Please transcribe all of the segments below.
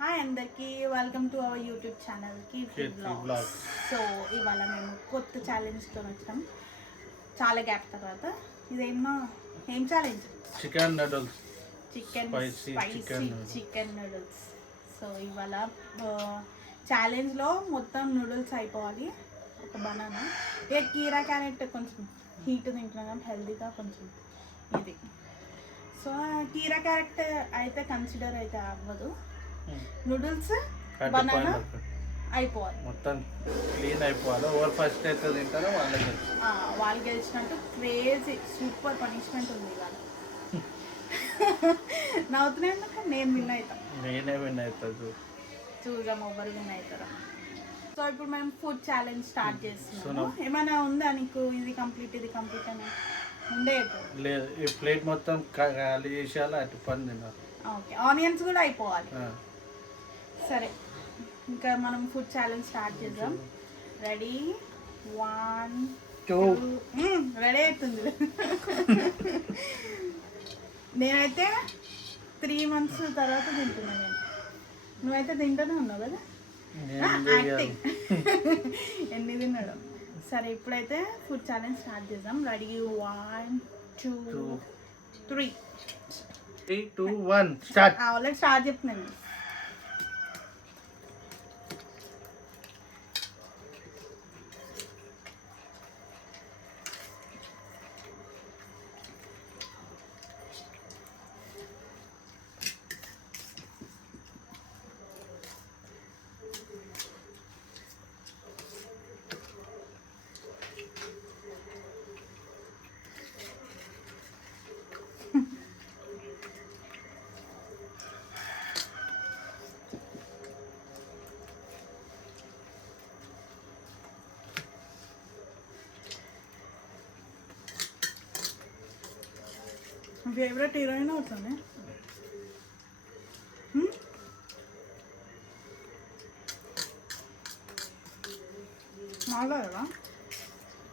Hi అందరికీ welcome to our YouTube channel Keerthi blogs. So ఇవాళ మేము కొత్త ఛాలెంజ్తో వచ్చాం చాలా గ్యాప్ తర్వాత. ఇదేమో ఏం challenge? Chicken noodles, spicy chicken noodles. So ఇవాళ ఛాలెంజ్లో మొత్తం నూడిల్స్ అయిపోవాలి. ఒక బనానా, ఇక కీరా క్యారెట్ కొంచెం హీట్ తింటున్నాం హెల్దీగా కొంచెం ఇది. సో కీరా క్యారెట్ అయితే కన్సిడర్ అయితే అవ్వదు. నూడిల్స్ బనానా అయిపోవాలి, మొత్తం క్లీన్ అయిపోవాలి. ఓవర్ ఫస్ట్ అయితే తింటారో వాళ్ళు గెలిచినట్టు. క్రేజీ సూపర్ పనిష్మెంట్ ఉంది ఇవాళ. నవ్వుతున్నాయి, నేను విన్ అవుతాను. నేనే విన్ అవుతుంది. చూద్దాం ఎవరు విన్ అవుతారా. సో ఇప్పుడు మేము ఫుడ్ ఛాలెంజ్ స్టార్ట్ చేస్తున్నాము. ఏమైనా ఉందా నీకు ఇది కంప్లీట్ అని ఉండే? లేదు, ఈ ప్లేట్ మొత్తం ఖాళీ చేసేయాలి. అటు పని తినాలి. ఓకే, ఆనియన్స్ కూడా అయిపోవాలి. సరే, ఇంకా మనం ఫుడ్ ఛాలెంజ్ స్టార్ట్ చేద్దాం. రెడీ? 1 2 రెడీ అవుతుంది. నేనైతే 3 months తర్వాత తింటున్నాను. నేను, నువ్వైతే తింటూనే ఉన్నావు కదా. యాక్టింగ్ ఎన్ని తిన్నాడు. సరే, ఇప్పుడైతే ఫుడ్ ఛాలెంజ్ స్టార్ట్ చేద్దాం. రెడీ? 1 2 3 3 2 1 స్టార్ట్. ఆల్రెడీ స్టార్ట్ చెప్తున్నాను. ఫేవరెట్ హీరోయిన్ అవుతుంది. మాట్లాడరా?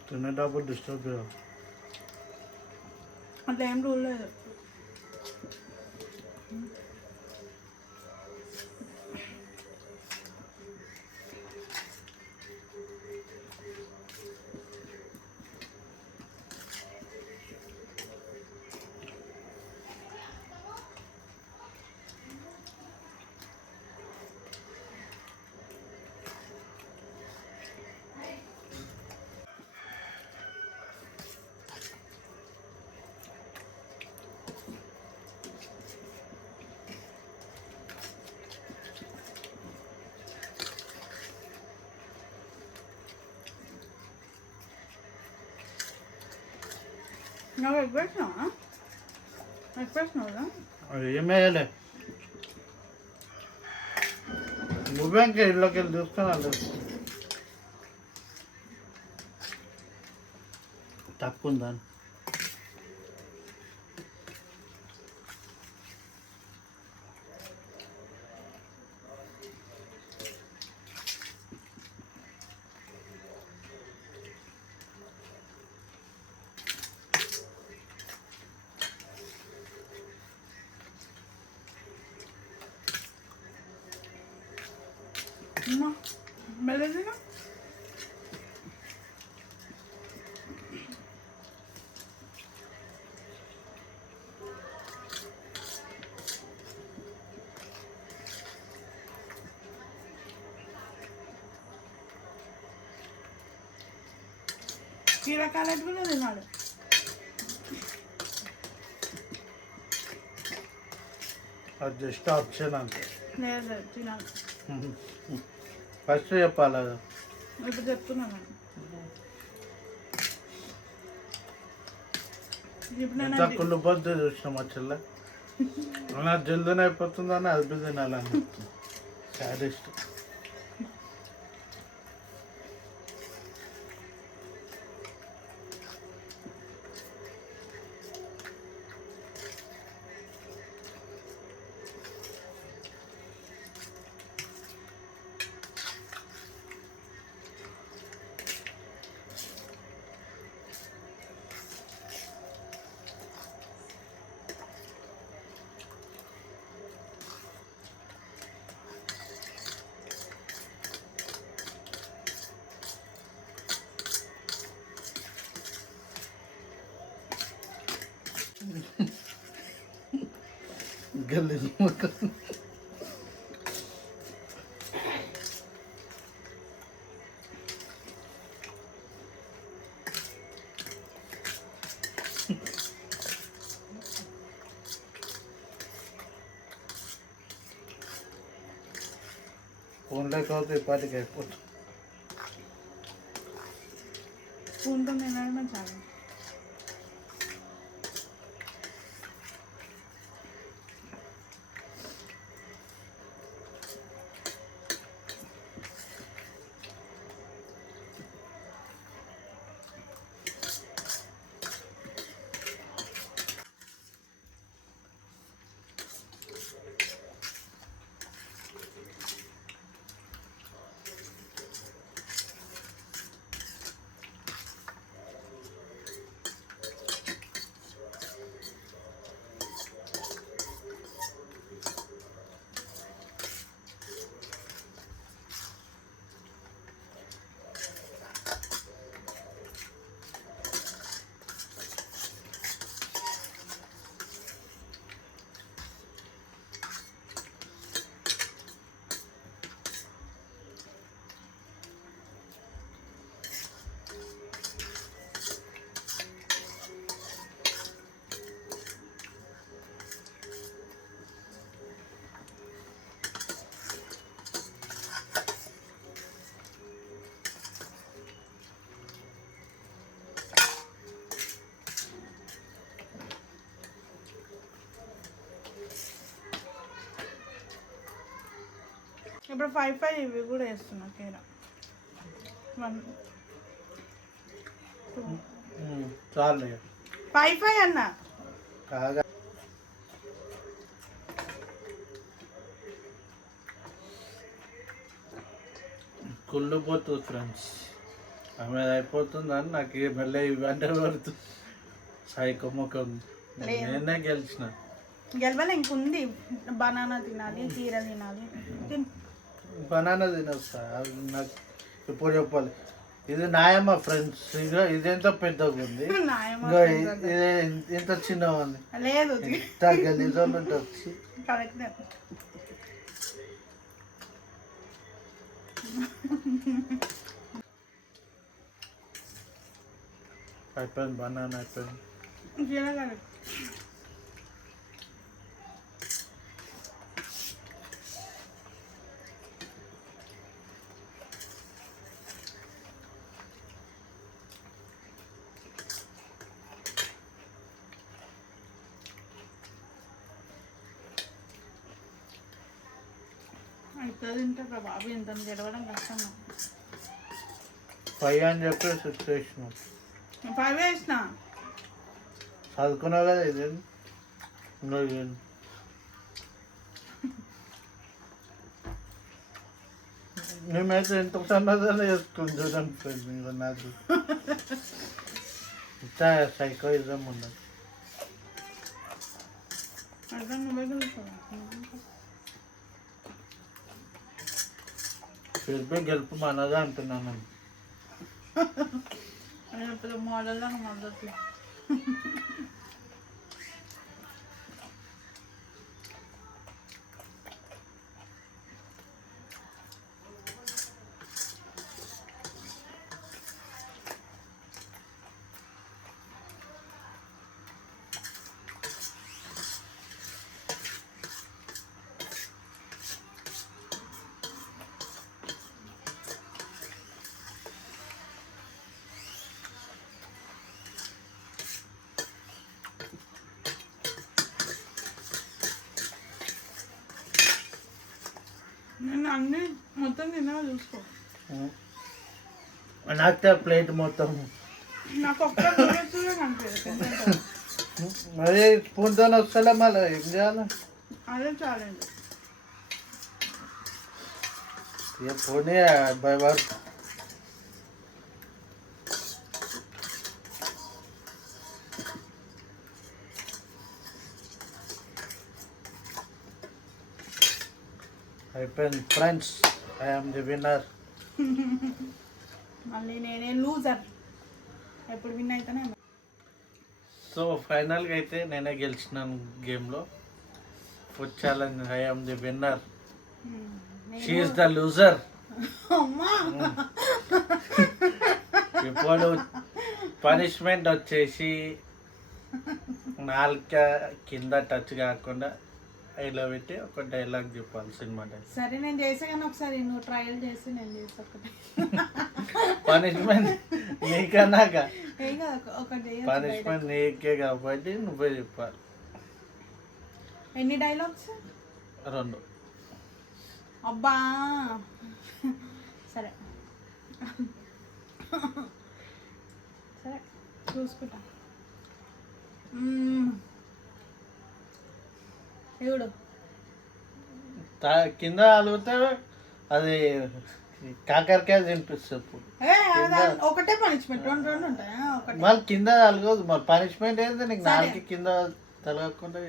తినేటప్పుడు డిస్టర్బ్ చేయాలి. అట్లా ఏం రూల్ లేదు. నాకు ఎక్స్ప్రెషన్ ఏమేయాలి? నువ్వేంక ఇళ్ళకి వెళ్ళి చూస్తున్నాను. తక్కువ ఉందా? మెల్లదినా కీరా క్యారెట్ కూడా తినాలి. అది జస్ట్ ఆప్షన్ అంతే. లేదు, తినాలి. ఫస్ట్ చెప్పాలి. ఇప్పుడు చెప్తున్నాను. కుళ్ళు పొద్దు చూసిన మా చెల్లె నాకు జల్దీని అయిపోతుందని అది బి తినాలని సాడిస్ట్. గలీజ్ ముఖం. ఫోన్ లేకపోతే ఇప్పటికి అయిపోతుంది. స్పూన్తో తినడమే చాలు. ఇప్పుడు 5 ఇవి కూడా వేస్తున్నా కీర. 1 2 చాలు 5 అన్న కాగా కుళ్ళిపోతుంది ఫ్రెండ్స్. ఆమె అయిపోతుందని నాకు మళ్ళీ ఇవన్నీ పడుతుంది. సైకో ముఖం. నేనే గెలిచిన. గెలవాలి ఇంకుంది. బనానా తినాలి, కీర తినాలి. బనానా తినొస్తా. నాకు ఇప్పుడు చెప్పాలి. ఇది నాయమ్మ ఫ్రెండ్స్. ఇదెంత పెద్దగా ఉంది, ఇది ఇంత చిన్నగా ఉంది. లేదు గలీజోళ్ళు ఉంటుంది. కరెక్ట్. అయిపోయింది. బనానా అయిపోయింది. అవుతుంది. ఇంత బాబు ఎంత గెలవడం కష్టం. 5 అని చెప్పి 6 వేసినాం. 5 వేసిన. చదువుకున్నావు కదా. ఇది మేమైతే ఎంత సన్నదాన్ని చేసుకుని చూడండి ఫ్రెండ్. మీరు నాకు ఇంత సైకోయిజం ఉన్నది. అర్థం నువ్వే గెలుస్తావా? ఫిర్బీ గెలుపు మనగా అంటున్నాను. ఇప్పుడు మోడల్లో మద్దతు. నేను అన్ని మొత్తం తిన్నా చూసుకో. నాకు ప్లేట్ మొత్తం నాకు ఒక్క కనిపించదు. మరి స్పూన్తో వస్తలే మళ్ళీ ఏం చేయాలి? అదే చాలండి. పోనీ బై వర్క్. అయిపోయింది ఫ్రెండ్స్. I'm the winner. మళ్ళీ నేనే లూజర్. ఎప్పుడు విన్ అయితేనే. సో ఫైనల్గా అయితే నేనే గెలిచినాను గేమ్లో. Food challenge. I am the winner, నేను- షీ ఈస్ ద లూజర్. అమ్మా ఇప్పుడు పనిష్మెంట్ వచ్చేసి నాలుక కింద టచ్ కాకుండా ఇలా పెట్టి ఒక డైలాగ్ చెప్పాలి సినిమా డైలాగ్. సరే నేను చేసా కానీ ఒకసారి నువ్వు ట్రయల్ చేసి నేను చేసి ఒకటి పనిష్మెంట్ నీకన్నాక ఏం కాదు ఒకటి చేయొచ్చు పనిష్మెంట్ నీకే కాబట్టి నువ్వే చెప్పాలి. dialogue. ఎన్ని డైలాగ్స్? 2. అబ్బా సరే సరే చూసుకుంటా. చూడు కింద అలిగితే అది కాకరకాయ తినిపిస్తుంది. ఒకటే పనిష్మెంట్, 2 ఉంటాయి. ఒకటే మళ్ళీ కింద అలగదు. మరి పనిష్మెంట్ ఏంటి నీకు? నాలుగు కింద తలగకుండా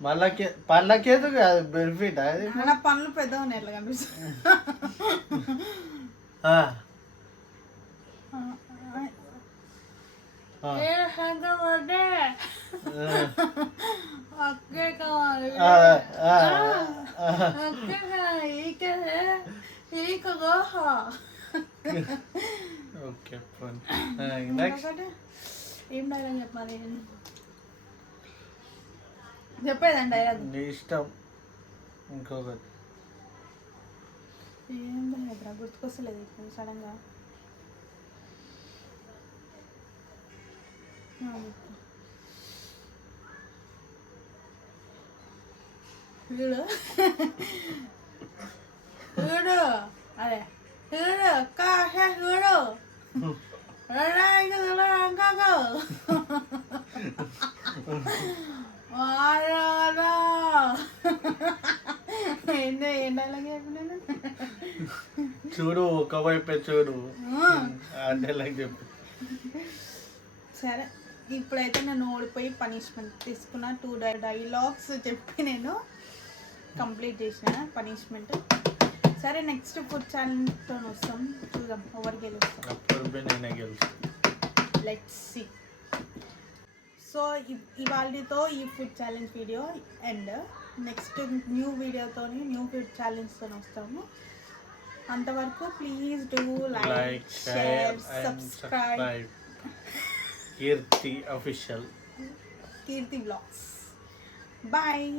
మళ్ళా పళ్ళకేదు అది బెనిఫిట్. అది నా పనులు పెద్దగా ఉన్నాయి ఎట్లా కనిపిస్తుంది. అక్కే కావాలి ఓకే నెక్స్ట్ ఏం డైలాగ్ చెప్పాలి? చెప్పేదండి డైలాగ్. నీ ఇష్టం. ఇంకొకటి ఏం లేదురా, గుర్తుకొస్తలేదు ఇప్పుడు సడన్గా. వీడు వీడు అదే వీడు కాశ వీడు చూడు, ఒకవైపే చూడు. డైలాగ్ చెప్పు. సరే ఇప్పుడైతే నేను ఓడిపోయి పనిష్మెంట్ తీసుకున్నా. 2 డైలాగ్స్ చెప్పి నేను కంప్లీట్ చేసిన పనిష్మెంట్. సరే నెక్స్ట్ ఫుడ్ ఛాలెంజ్తో వస్తాం, చూద్దాం ఎవరు గెలుస్తాం. అప్పుడు నేనే గెలుస్తాను. Let's see. సో ఇవాళతో ఈ food challenge video and next new వీడియోతో న్యూ ఫుడ్ ఛాలెంజ్తో వస్తాము. అంతవరకు please do like, share, subscribe. Keerthi official, Keerthi blogs. Bye.